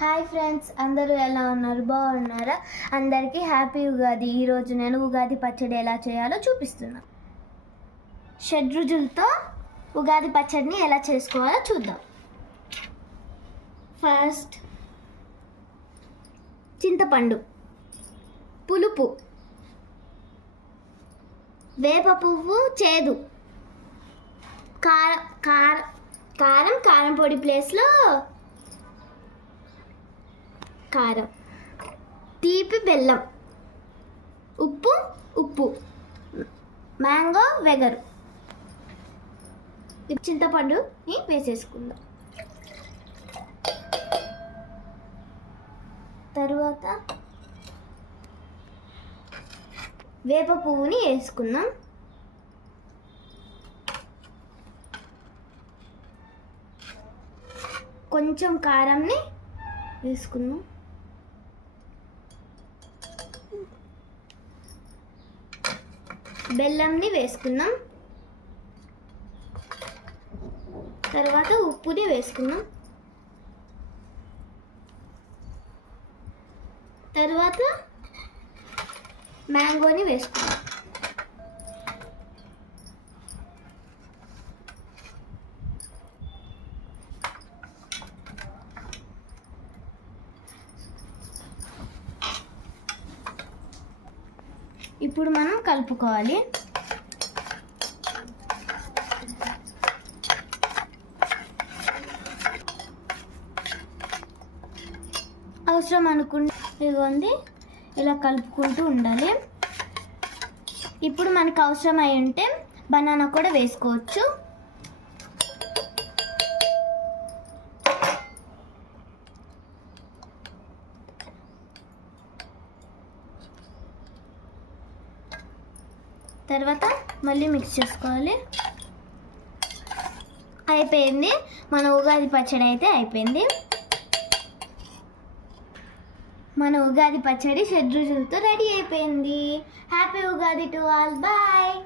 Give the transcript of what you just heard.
Hi friends, అందరూ ఎలా ఉన్నారు? బాగున్నారా? అందరికీ హ్యాపీ ఉగాది. ఈరోజు నేను ఉగాది పచ్చడి ఎలా చేయాలో చూపిస్తున్నా. షడ్రుచులతో ఉగాది పచ్చడిని ఎలా చేసుకోవాలో చూద్దాం. ఫస్ట్ చింతపండు, పులుపు, వేప పువ్వు చేదు, కారం పొడి ప్లేస్లో కారం, తీపి బెల్లం, ఉప్పు, మ్యాంగో వెగరు. చింతపండుని వేసేసుకుందాం. తరువాత వేప పువ్వుని వేసుకుందాం. కొంచెం కారంని వేసుకుందాం. బెల్లంని వేసుకుందాం. తర్వాత ఉప్పుని వేసుకుందాం. తర్వాత మ్యాంగోని వేసుకుందాం. ఇప్పుడు మనం కలుపుకోవాలి. అవసరం అనుకుంటే ఇలా కలుపుకుంటూ ఉండాలి. ఇప్పుడు మనకు అవసరం అయి ఉంటే బనానా కూడా వేసుకోవచ్చు. తర్వాత మళ్ళీ మిక్స్ చేసుకోవాలి. అయిపోయింది, మన ఉగాది పచ్చడి అయితే అయిపోయింది. మన ఉగాది పచ్చడి షడ్రుచులతో రెడీ అయిపోయింది. Happy Ugadi to all. Bye.